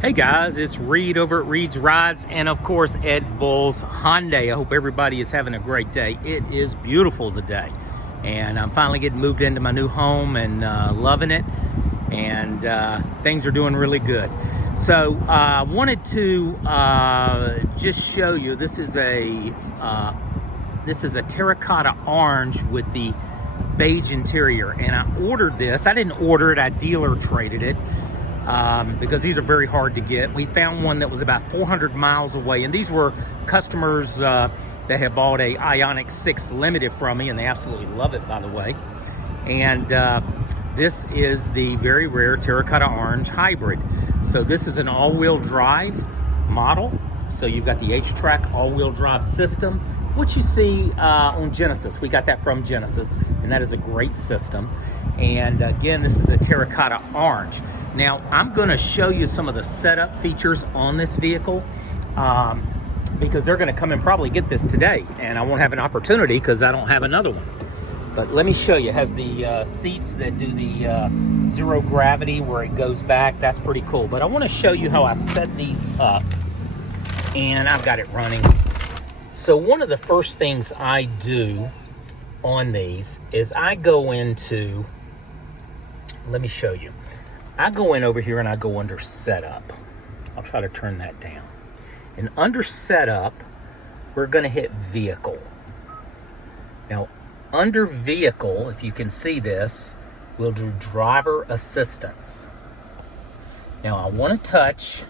Hey guys, it's Reed over at Reed's Rides and of course at Vols Hyundai. I hope everybody is having a great day. It is beautiful today and I'm finally getting moved into my new home and loving it, and things are doing really good. So I wanted to just show you, this is a terracotta orange with the beige interior, and I ordered this. I didn't order it, I dealer traded it. Because these are very hard to get. We found one that was about 400 miles away, and these were customers that have bought a Ioniq 6 Limited from me, and they absolutely love it, by the way. And this is the very rare terracotta orange hybrid. So this is an all-wheel drive model. So you've got the H-Track all-wheel drive system, which you see on Genesis. We got that from Genesis, and that is a great system. And again, this is a terracotta orange. Now, I'm going to show you some of the setup features on this vehicle because they're going to come and probably get this today, and I won't have an opportunity because I don't have another one. But let me show you. It has the seats that do the zero gravity where it goes back. That's pretty cool. But I want to show you how I set these up, and I've got it running. So one of the first things I do on these is I go into, let me show you. I go in over here and I go under setup. I'll try to turn that down. And under setup, we're going to hit vehicle. Now, under vehicle, if you can see this, we'll do driver assistance. Now, I want to touch,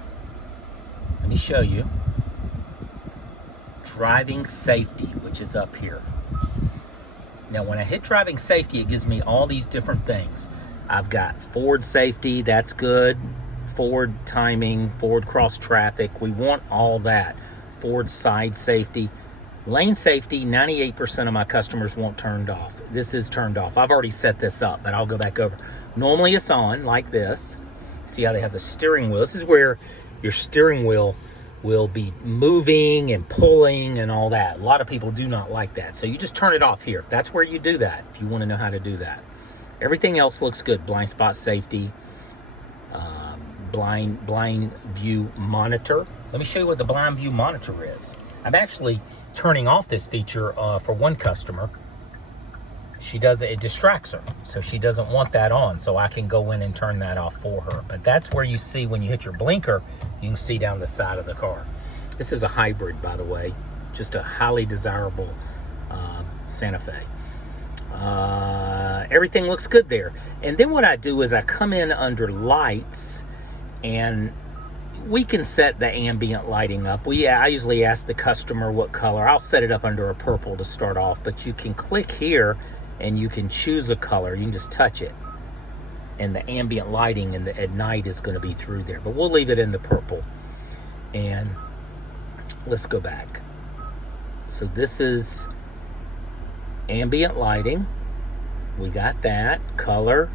let me show you, driving safety, which is up here. Now, when I hit driving safety, it gives me all these different things. I've got forward safety, that's good. Forward timing, forward cross traffic, we want all that. Forward side safety. Lane safety, 98% of my customers want turned off. This is turned off. I've already set this up, but I'll go back over. Normally it's on like this. See how they have the steering wheel? This is where your steering wheel will be moving and pulling and all that. A lot of people do not like that. So you just turn it off here. That's where you do that if you want to know how to do that. Everything else looks good. Blind spot safety, blind view monitor. Let me show you what the blind view monitor is. I'm actually turning off this feature for one customer. She does it distracts her, so she doesn't want that on. So I can go in and turn that off for her. But that's where you see when you hit your blinker, you can see down the side of the car. This is a hybrid, by the way, just a highly desirable Santa Fe. Everything looks good there. And then what I do is I come in under lights, and we can set the ambient lighting up. I usually ask the customer what color. I'll set it up under a purple to start off, but you can click here and you can choose a color. You can just touch it, and the ambient lighting at night is going to be through there, but we'll leave it in the purple. And let's go back. So this is ambient lighting. We got that. Color,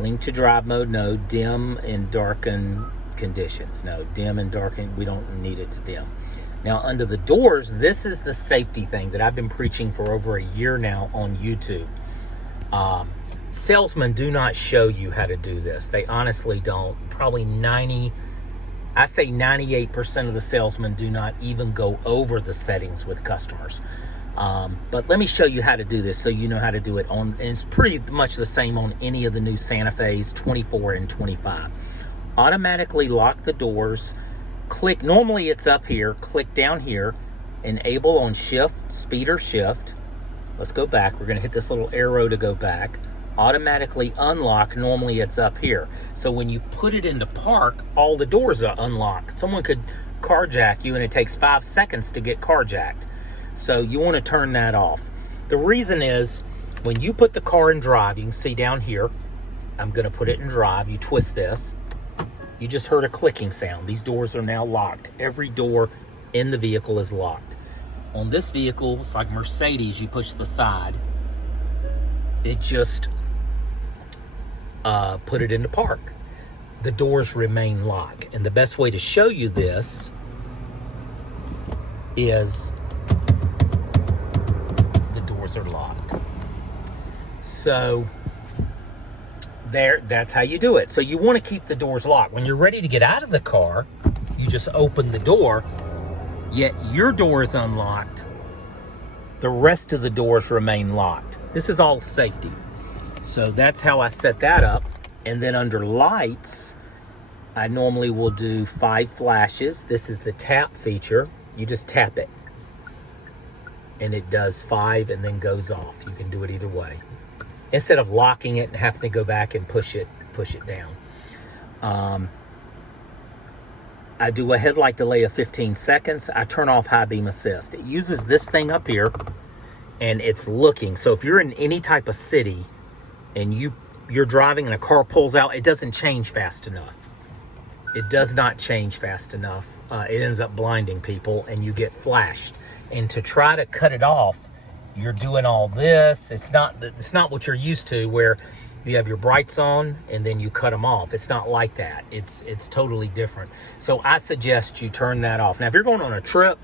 link to drive mode, no. Dim and darken conditions, no. Dim and darken, we don't need it to dim. Now under the doors, this is the safety thing that I've been preaching for over a year now on YouTube. Salesmen do not show you how to do this. They honestly don't. Probably 98% of the salesmen do not even go over the settings with customers. But let me show you how to do this so you know how to do it on, and it's pretty much the same on any of the new Santa Fe's 24 and 25. Automatically lock the doors. Click, normally it's up here, click down here, enable on shift, speed or shift. Let's go back. We're going to hit this little arrow to go back. Automatically unlock, normally it's up here. So when you put it into park, all the doors are unlocked. Someone could carjack you and it takes 5 seconds to get carjacked. So you want to turn that off. The reason is when you put the car in drive, you can see down here, I'm going to put it in drive. You twist this. You just heard a clicking sound. These doors are now locked. Every door in the vehicle is locked. On this vehicle, it's like Mercedes, you push the side. It just put it into park. The doors remain locked. And the best way to show you this is the doors are locked. So That's how you do it. So you want to keep the doors locked. When you're ready to get out of the car, you just open the door, yet your door is unlocked. The rest of the doors remain locked. This is all safety. So that's how I set that up. And then under lights, I normally will do 5 flashes. This is the tap feature. You just tap it, and it does 5 and then goes off. You can do it either way, instead of locking it and having to go back and push it down. I do a headlight delay of 15 seconds. I turn off high beam assist. It uses this thing up here, and it's looking. So if you're in any type of city and you're driving and a car pulls out, it doesn't change fast enough. It does not change fast enough. It ends up blinding people, and you get flashed. And to try to cut it off, you're doing all this. It's not what you're used to, where you have your brights on and then you cut them off. It's not like that. It's totally different. So I suggest you turn that off. Now, if you're going on a trip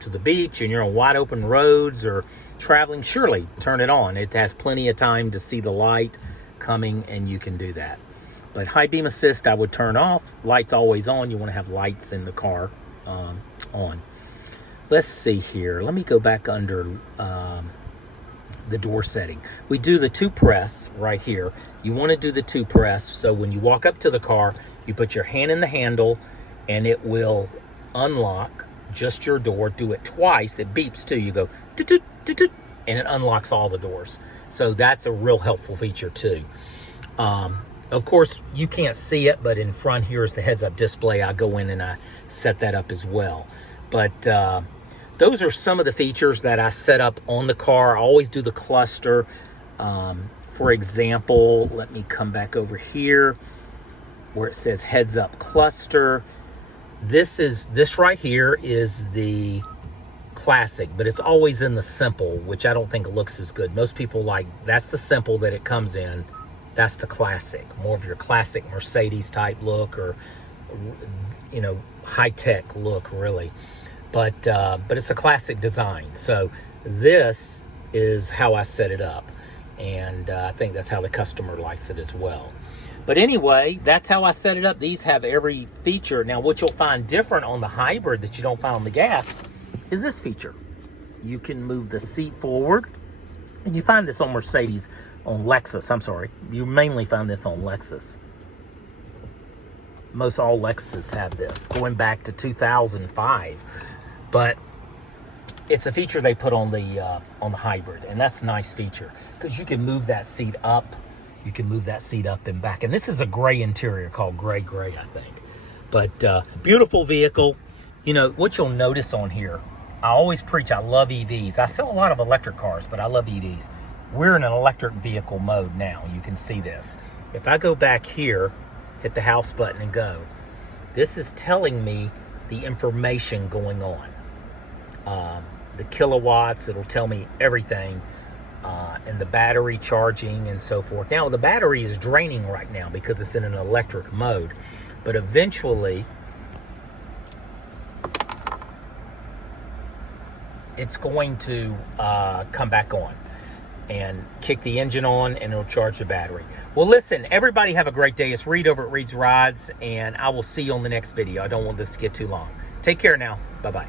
to the beach and you're on wide open roads or traveling, surely turn it on. It has plenty of time to see the light coming, and you can do that. But high beam assist, I would turn off. Lights always on. You want to have lights in the car on. Let's see here. Let me go back under the door setting. We do the 2 press right here. You want to do the 2 press. So when you walk up to the car, you put your hand in the handle, and it will unlock just your door. Do it twice. It beeps too. You go toot, toot, toot, toot, and it unlocks all the doors. So that's a real helpful feature too. Of course, you can't see it, but in front here is the heads-up display. I go in and I set that up as well. But those are some of the features that I set up on the car. I always do the cluster. For example, let me come back over here where it says heads-up cluster. This right here is the classic, but it's always in the simple, which I don't think looks as good. Most people that's the simple that it comes in. That's the classic, more of your classic Mercedes type look, or high-tech look, really. But it's a classic design. So this is how I set it up, and I think that's how the customer likes it as well. But anyway, that's how I set it up. These have every feature. Now, what you'll find different on the hybrid that you don't find on the gas is this feature. You can move the seat forward, and you find this on Mercedes. On Lexus, I'm sorry. You mainly find this on Lexus. Most all Lexus have this, going back to 2005. But it's a feature they put on the hybrid, and that's a nice feature because you can move that seat up. You can move that seat up and back. And this is a gray interior called Gray, I think. But beautiful vehicle. What you'll notice on here, I always preach I love EVs. I sell a lot of electric cars, but I love EVs. We're in an electric vehicle mode now. You can see this. If I go back here, hit the house button and go, this is telling me the information going on. The kilowatts, it'll tell me everything, and the battery charging and so forth. Now, the battery is draining right now because it's in an electric mode, but eventually it's going to come back on and kick the engine on, and it'll charge the battery. Well, listen, everybody have a great day. It's Reed over at Reed's Rides, and I will see you on the next video. I don't want this to get too long. Take care now. Bye-bye.